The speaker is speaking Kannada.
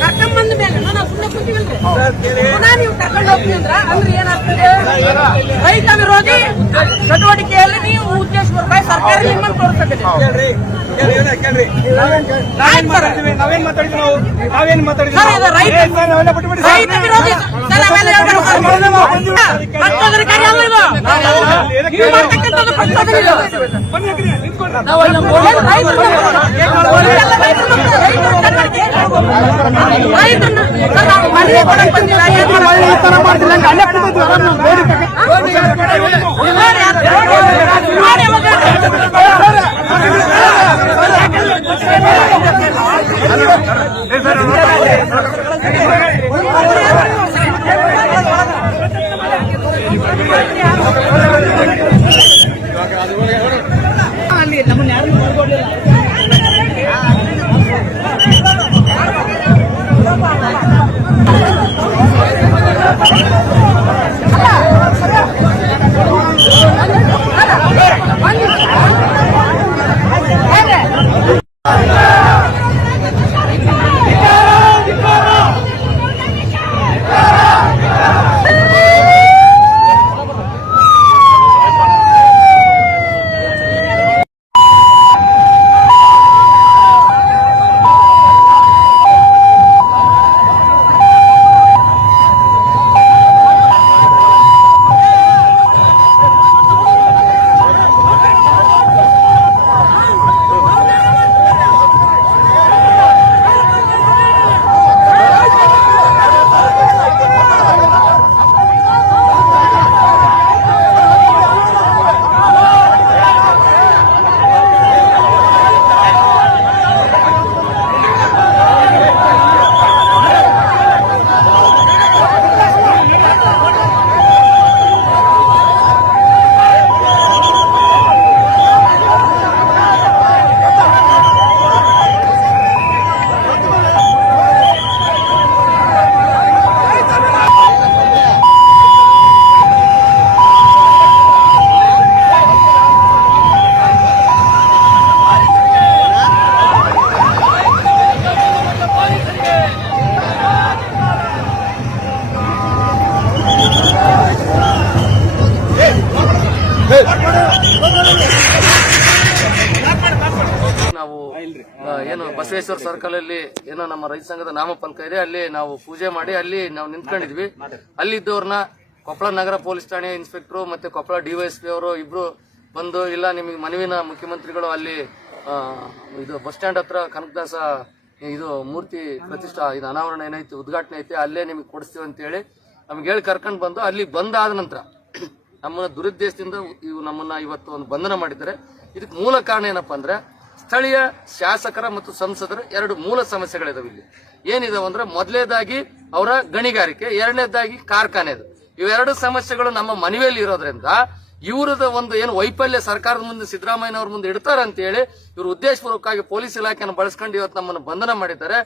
ಕರ್ಕೊಂಬಂದ ಮೇಲೆ ನಾವು ಸುಮ್ಮನೆ ಕೂತೀವಲ್ರಿ ಪುನಃ ನೀವು ಕರ್ಕೊಂಡು ಹೋಗ್ತೀವಿ ಅಂದ್ರೆ ಏನಾಗ್ತದೆ? ರೈತ ವಿರೋಧಿ ಚಟುವಟಿಕೆಯಲ್ಲಿ ನೀವು ಉದ್ದೇಶಪೂರ್ವಕ ಸರ್ಕಾರ ನಿಮ್ಮನ್ನು ತೋರಿಸಬೇಕು. ನಾವೇನ್ ಮಾತಾಡಿದ್ವಿ ರೈತ ವಿರೋಧಿ ಪಕ್ಷಾಧಿಕಾರಿ ಅಲ್ಲ ಇದು. ನೀವು ಮಾಡ್ತಕ್ಕಂಥದ್ದು ಪಕ್ಷಾಧಿಕಾರಿ ಮನವಿ ಕೊಡಕ್ ಬಂದಿಲ್ಲ. ನಮ್ಮನ್ನ ಯಾರು ಮಾಡ್ಕೊಡ್ಲಿಲ್ಲ. ನಾವು ಏನು ಬಸವೇಶ್ವರ ಸರ್ಕಲ್ ಅಲ್ಲಿ ಏನೋ ನಮ್ಮ ರೈತ ಸಂಘದ ನಾಮಫಲಕ ಇದೆ, ಅಲ್ಲಿ ನಾವು ಪೂಜೆ ಮಾಡಿ ಅಲ್ಲಿ ನಾವು ನಿಂತ್ಕೊಂಡಿದ್ವಿ. ಅಲ್ಲಿದ್ದವ್ರನ್ನ ಕೊಪ್ಪಳ ನಗರ ಪೊಲೀಸ್ ಠಾಣೆ ಇನ್ಸ್ಪೆಕ್ಟರ್ ಮತ್ತೆ ಕೊಪ್ಪಳ ಡಿವೈಎಸ್ಪಿ ಅವರು ಇಬ್ರು ಬಂದು, ಇಲ್ಲ ನಿಮಗೆ ಮನವಿನ ಮುಖ್ಯಮಂತ್ರಿಗಳು ಅಲ್ಲಿ ಇದು ಬಸ್ ಸ್ಟ್ಯಾಂಡ್ ಹತ್ರ ಕನಕದಾಸ ಇದು ಮೂರ್ತಿ ಪ್ರತಿಷ್ಠಾ ಇದು ಅನಾವರಣ ಏನೈತಿ ಉದ್ಘಾಟನೆ ಐತಿ, ಅಲ್ಲೇ ನಿಮಗೆ ಕೊಡಿಸ್ತೀವಿ ಅಂತ ಹೇಳಿ ನಮ್ಗೆ ಹೇಳಿ ಕರ್ಕೊಂಡು ಬಂದು ಅಲ್ಲಿ ಬಂದಾದ ನಂತರ ನಮ್ಮನ್ನ ದುರುದ್ದೇಶದಿಂದ ಇವು ನಮ್ಮನ್ನ ಇವತ್ತು ಒಂದು ಬಂಧನ ಮಾಡಿದ್ದಾರೆ. ಇದಕ್ಕೆ ಮೂಲ ಕಾರಣ ಏನಪ್ಪಾ ಅಂದ್ರೆ ಸ್ಥಳೀಯ ಶಾಸಕರ ಮತ್ತು ಸಂಸದರ ಎರಡು ಮೂಲ ಸಮಸ್ಯೆಗಳಿದಾವೆ. ಇಲ್ಲಿ ಏನಿದಾವೆ ಅಂದ್ರೆ ಮೊದಲನೇದಾಗಿ ಅವರ ಗಣಿಗಾರಿಕೆ, ಎರಡನೇದಾಗಿ ಕಾರ್ಖಾನೆದು. ಇವೆರಡು ಸಮಸ್ಯೆಗಳು ನಮ್ಮ ಮನವಿಯಲ್ಲಿ ಇರೋದ್ರಿಂದ ಇವರದ ಒಂದು ಏನು ವೈಫಲ್ಯ ಸರ್ಕಾರದ ಮುಂದೆ ಸಿದ್ದರಾಮಯ್ಯ ಅವ್ರ ಮುಂದೆ ಇಡ್ತಾರಂತ ಹೇಳಿ ಇವರು ಉದ್ದೇಶಪೂರ್ವಕವಾಗಿ ಪೊಲೀಸ್ ಇಲಾಖೆಯನ್ನು ಬಳಸ್ಕೊಂಡು ಇವತ್ತು ನಮ್ಮನ್ನು ಬಂಧನ ಮಾಡಿದ್ದಾರೆ.